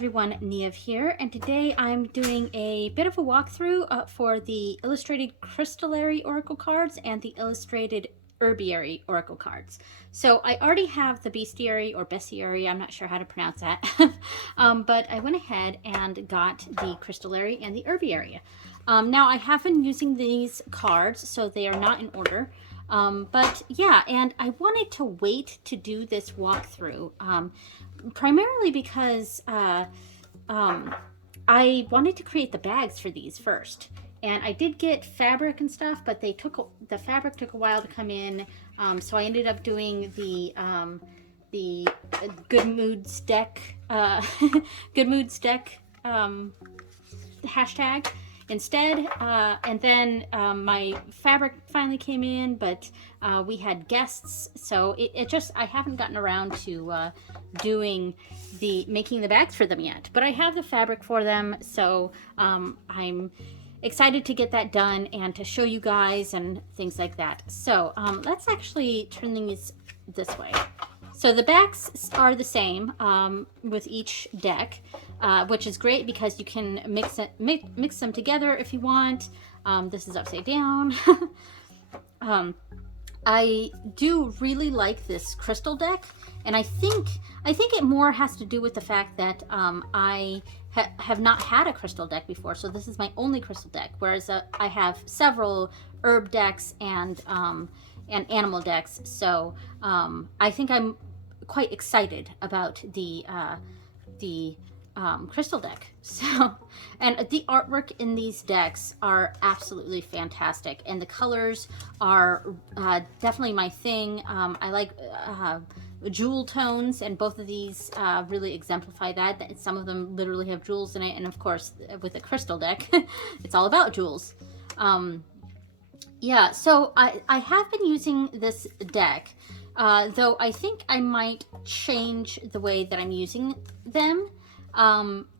everyone, Niev here, and today I'm doing a bit of a walkthrough for the illustrated Crystallary Oracle cards and the illustrated Herbiary Oracle cards. So I already have the Bestiary or Bestiary, I'm not sure how to pronounce that, but I went ahead and got the Crystallary and the Herbiary. Now I have been using these cards, so they are not in order. But yeah, and I wanted to wait to do this walkthrough, primarily because I wanted to create the bags for these first. And I did get fabric and stuff, but the fabric took a while to come in. So I ended up doing the Good Moods deck, Good Moods deck hashtag instead, and then my fabric finally came in, but we had guests, so I haven't gotten around to making the bags for them yet, but I have the fabric for them, so I'm excited to get that done and to show you guys and things like that. So let's actually turn these this way. So the backs are the same with each deck, which is great because you can mix them together if you want. This is upside down. I do really like this crystal deck, and I think it more has to do with the fact that I have not had a crystal deck before, so this is my only crystal deck, whereas I have several herb decks and animal decks, so I think I'm quite excited about the crystal deck. So, and the artwork in these decks are absolutely fantastic, and the colors are definitely my thing. I like jewel tones, and both of these really exemplify that. Some of them literally have jewels in it, and of course with a crystal deck it's all about jewels. Yeah, so I have been using this deck, though I think I might change the way that I'm using them,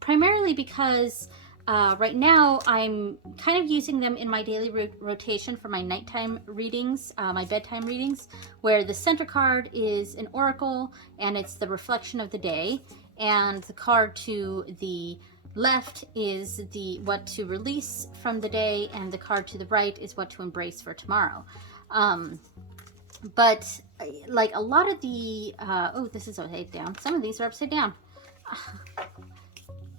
primarily because right now I'm kind of using them in my daily rotation for my nighttime readings, my bedtime readings, where the center card is an oracle and it's the reflection of the day, and the card to the left is what to release from the day, and the card to the right is what to embrace for tomorrow. But like a lot of the oh, this is upside down. Some of these are upside down. There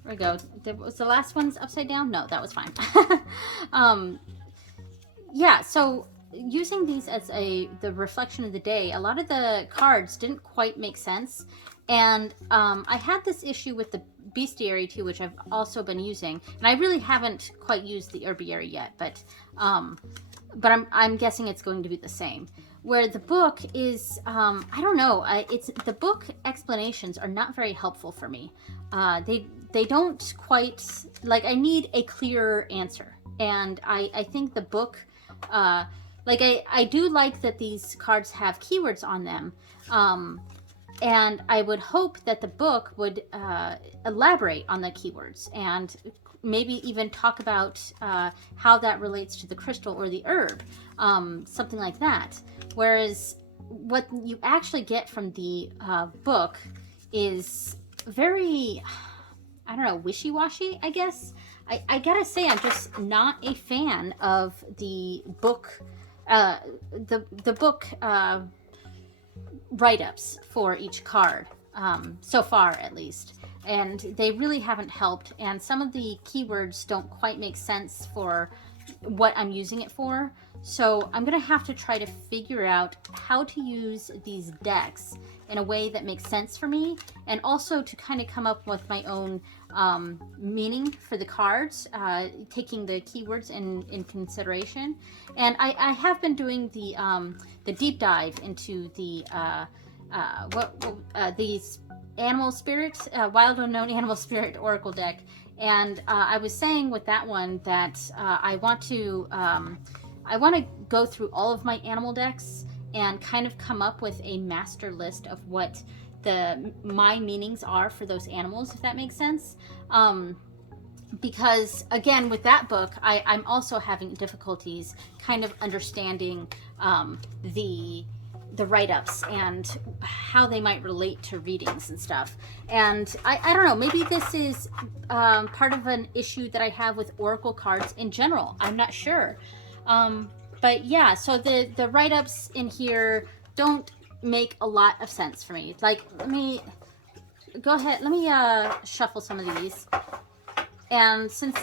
we go. Was the last one's upside down? No, that was fine. Yeah, so using these as the reflection of the day, a lot of the cards didn't quite make sense, and I had this issue with the Bestiary too, which I've also been using, and I really haven't quite used the Herbiary yet, but I'm guessing it's going to be the same. Where the book is, I don't know, the book explanations are not very helpful for me. They don't quite, like, I need a clearer answer, and I think the book, like, I do like that these cards have keywords on them, and I would hope that the book would elaborate on the keywords and maybe even talk about how that relates to the crystal or the herb, something like that. Whereas what you actually get from the book is very, I don't know, wishy-washy, I guess. I gotta say, I'm just not a fan of the book, the book write-ups for each card, so far at least, and they really haven't helped, and some of the keywords don't quite make sense for what I'm using it for. So I'm gonna have to try to figure out how to use these decks in a way that makes sense for me, and also to kind of come up with my own meaning for the cards, taking the keywords in consideration. And I have been doing the deep dive into the these animal spirit, wild unknown animal spirit oracle deck, and I was saying with that one that I want to go through all of my animal decks and kind of come up with a master list of what my meanings are for those animals, if that makes sense. Because again, with that book, I'm also having difficulties kind of understanding the the write-ups and how they might relate to readings and stuff. And I don't know, maybe this is part of an issue that I have with oracle cards in general. I'm not sure. But yeah, so the write-ups in here don't make a lot of sense for me. Like, let me go ahead, let me shuffle some of these. And since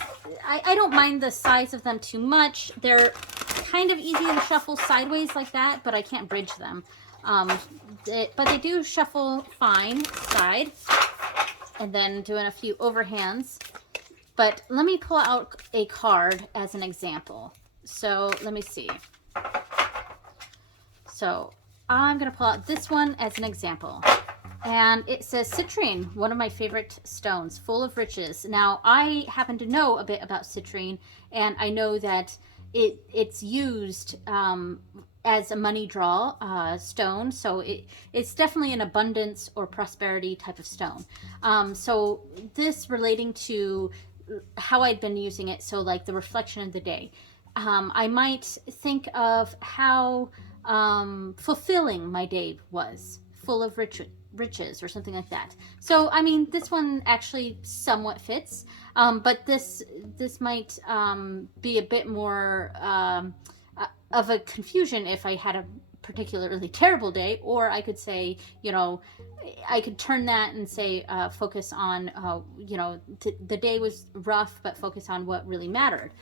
I don't mind the size of them too much, they're kind of easy to shuffle sideways like that, but I can't bridge them. But they do shuffle fine side, and then doing a few overhands. But let me pull out a card as an example. So let me see. So I'm going to pull out this one as an example. And it says citrine, one of my favorite stones, full of riches. Now, I happen to know a bit about citrine, and I know that it's used as a money draw stone. So it's definitely an abundance or prosperity type of stone. So this relating to how I'd been using it, so like the reflection of the day. I might think of how fulfilling my day was, full of riches or something like that. So I mean, this one actually somewhat fits, but this might be a bit more of a confusion if I had a particularly terrible day, or I could say, you know, I could turn that and say focus on you know, the day was rough, but focus on what really mattered.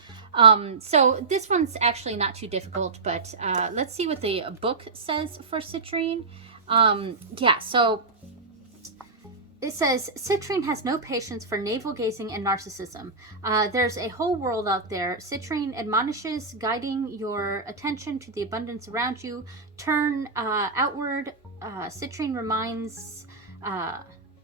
So this one's actually not too difficult, but let's see what the book says for citrine. Yeah, so it says, citrine has no patience for navel-gazing and narcissism. There's a whole world out there. Citrine admonishes, guiding your attention to the abundance around you. Turn outward, citrine reminds...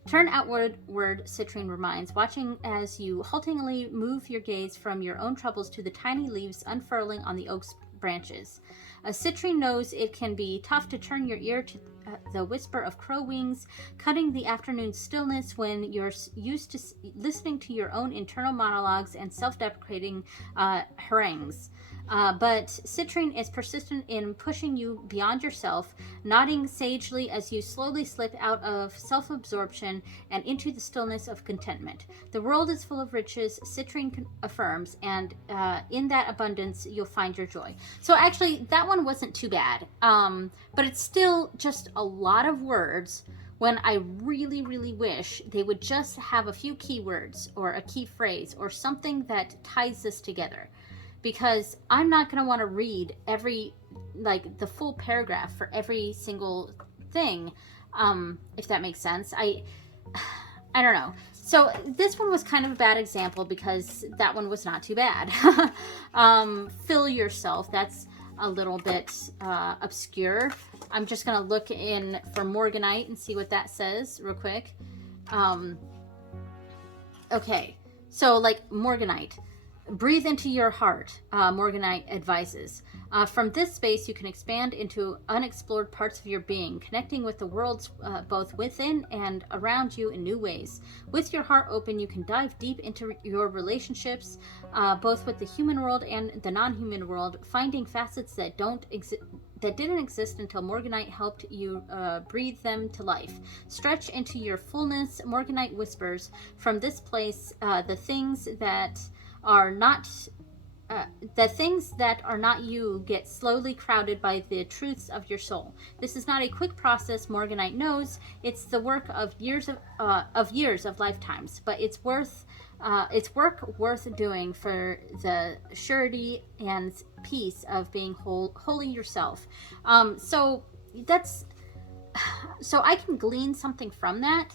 Turn outward, citrine reminds, watching as you haltingly move your gaze from your own troubles to the tiny leaves unfurling on the oak's branches. Citrine knows it can be tough to turn your ear to the whisper of crow wings, cutting the afternoon stillness when you're used to listening to your own internal monologues and self-deprecating harangues. But citrine is persistent in pushing you beyond yourself, nodding sagely as you slowly slip out of self-absorption and into the stillness of contentment. The world is full of riches, citrine affirms, and in that abundance you'll find your joy. So actually, that one wasn't too bad, but it's still just a lot of words when I really, really wish they would just have a few keywords or a key phrase or something that ties this together. Because I'm not going to want to read the full paragraph for every single thing, if that makes sense. I don't know. So this one was kind of a bad example because that one was not too bad. Fill yourself. That's a little bit obscure. I'm just going to look in for morganite and see what that says real quick. Okay. So like morganite. Breathe into your heart, Morganite advises. From this space, you can expand into unexplored parts of your being, connecting with the worlds both within and around you in new ways. With your heart open, you can dive deep into your relationships, both with the human world and the non-human world, finding facets that didn't exist until Morganite helped you breathe them to life. Stretch into your fullness, Morganite whispers. From this place, the things that are not you get slowly crowded by the truths of your soul. This is not a quick process, Morganite knows. It's the work of years of lifetimes, but it's work worth doing for the surety and peace of being wholly yourself. So I can glean something from that,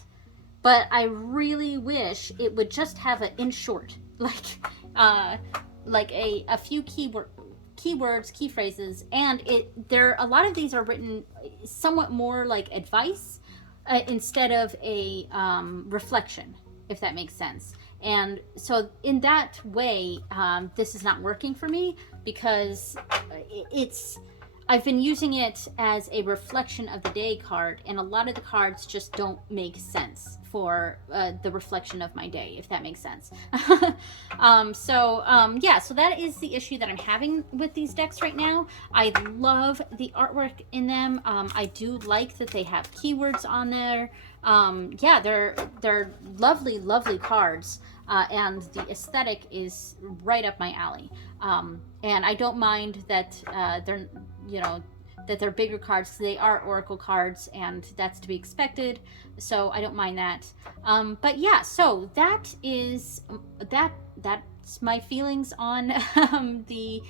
but I really wish it would just have an in short, like a few keywords, key phrases, and a lot of these are written somewhat more like advice instead of a reflection, if that makes sense. And so in that way, this is not working for me because I've been using it as a reflection of the day card, and a lot of the cards just don't make sense for the reflection of my day, if that makes sense. Yeah, so that is the issue that I'm having with these decks right now. I love the artwork in them. I do like that they have keywords on there. Yeah, they're lovely, lovely cards. And the aesthetic is right up my alley. And I don't mind that they're, you know, that they're bigger cards. They are Oracle cards, and that's to be expected. So I don't mind that. But yeah, so that is that's my feelings on the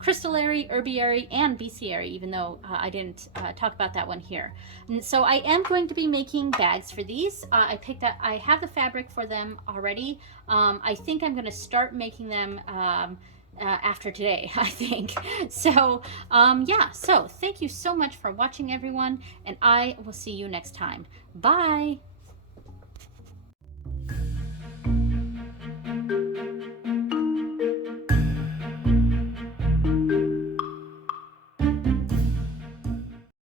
Crystallary, Herbiary, and Bestiary, even though I didn't talk about that one here. And so I am going to be making bags for these. I have the fabric for them already. I think I'm going to start making them after today, I think. So, yeah, so thank you so much for watching, everyone, and I will see you next time. Bye!